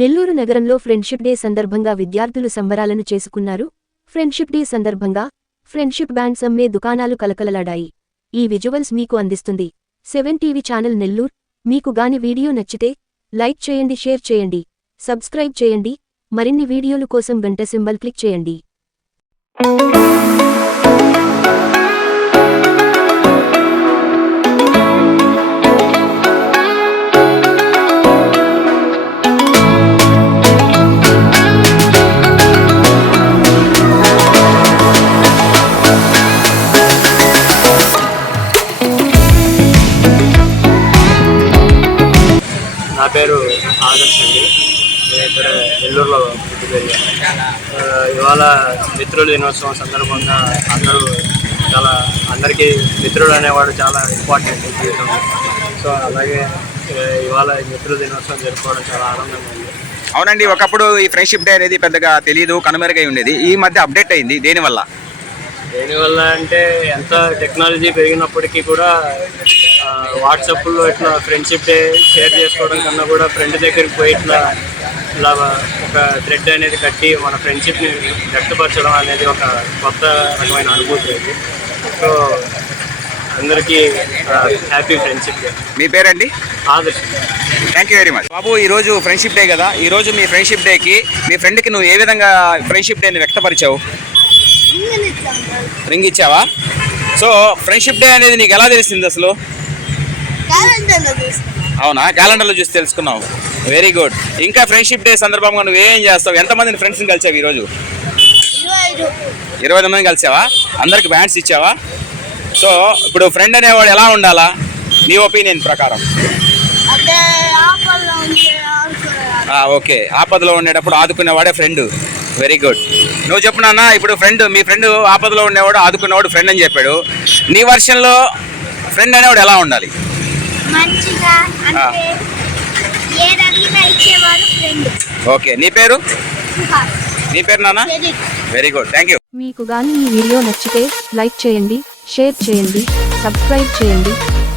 నెల్లూరు నగరంలో friendship day సందర్భంగా విద్యార్థులు సంబరాలను చేసుకున్నారు. ఫ్రెండ్షిప్ డే సందర్భంగా ఫ్రెండ్షిప్ బ్యాండ్స్ అమ్మే దుకాణాలు కలకలలాడాయి. ఈ విజువల్స్ మీకు అందిస్తుంది. Seven TV channel Nellore. మీకు గాని వీడియో నచ్చితే లైక్ చేయండి షేర్ చేయండి సబ్స్క్రైబ్ చేయండి. మరిన్ని వీడియోలు కోసం గంట సింబల్ క్లిక్ చేయండి. పేరు ఆదర్శ్ అండి. నేను ఇక్కడ నెల్లూరులో ఇవాళ మిత్రుల దినోత్సవం సందర్భంగా అందరూ చాలా అందరికీ మిత్రుడు అనేవాడు చాలా ఇంపార్టెంట్ జీవితంలో. సో అలాగే ఇవాళ మిత్రుల దినోత్సవం జరుపుకోవడం చాలా ఆనందంగా ఉంది. అవునండి ఒకప్పుడు ఈ ఫ్రెండ్షిప్ డే అనేది పెద్దగా తెలియదు కనుమరుగై ఉండేది. ఈ మధ్య అప్డేట్ అయింది దేనివల్ల? దేనివల్ల అంటే ఎంత టెక్నాలజీ పెరిగినప్పటికీ కూడా వాట్సాప్లో ఇట్లా ఫ్రెండ్షిప్ డే షేర్ చేసుకోవడం కన్నా కూడా ఫ్రెండ్ దగ్గరికి పోయి ఇట్లా ఇలా ఒక థ్రెడ్ అనేది కట్టి మన ఫ్రెండ్షిప్ని వ్యక్తపరచడం అనేది ఒక కొత్త రకమైన అనుభూతి ఇది. సో అందరికీ హ్యాపీ ఫ్రెండ్షిప్ డే మీ పేరండి? Adarsh. Thank you very much బాబు ఈ రోజు ఫ్రెండ్షిప్ డే కదా. ఈ రోజు మీ ఫ్రెండ్షిప్ డేకి మీ ఫ్రెండ్కి నువ్వు ఏ విధంగా ఫ్రెండ్షిప్ డేని వ్యక్తపరిచావు? రింగ్ ఇచ్చావా సో ఫ్రెండ్షిప్ డే అనేది నీకు ఎలా తెలిసింది అసలు? అవునా? క్యాలెండర్లో చూసి తెలుసుకున్నావు వెరీ గుడ్ ఇంకా ఫ్రెండ్షిప్ డే సందర్భంగా నువ్వు ఏం చేస్తావు? ఎంతమందిని ఫ్రెండ్స్ని కలిసావు ఈరోజు? ఇరవై ఐదు ఇరవై మంది కలిసావా? అందరికి బ్యాండ్స్ ఇచ్చావా? సో ఇప్పుడు ఫ్రెండ్ అనేవాడు ఎలా ఉండాలా? నీ ఒపీనియన్ ప్రకారం. ఓకే ఆపదలో ఉండేటప్పుడు ఆదుకునేవాడే ఫ్రెండ్ వెరీ గుడ్ నువ్వు చెప్పు నాన్న ఇప్పుడు ఫ్రెండ్ మీ ఫ్రెండ్ ఆపదలో ఉండేవాడు ఆదుకునేవాడు ఫ్రెండ్ అని చెప్పాడు. నీ వర్షన్లో ఫ్రెండ్ అనేవాడు ఎలా ఉండాలి? మంచిగా అంటే ఫ్రెండ్ ఓకే నీ పేరు? నీ పేరు నాన్న? వెరీ గుడ్ థ్యాంక్ యూ మీకు గాని ఈ వీడియో నచ్చితే లైక్ చేయండి షేర్ చేయండి సబ్స్క్రైబ్ చేయండి.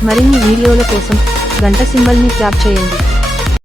మరిన్ని వీడియోల కోసం గంట సింబల్ని ట్యాప్ చేయండి.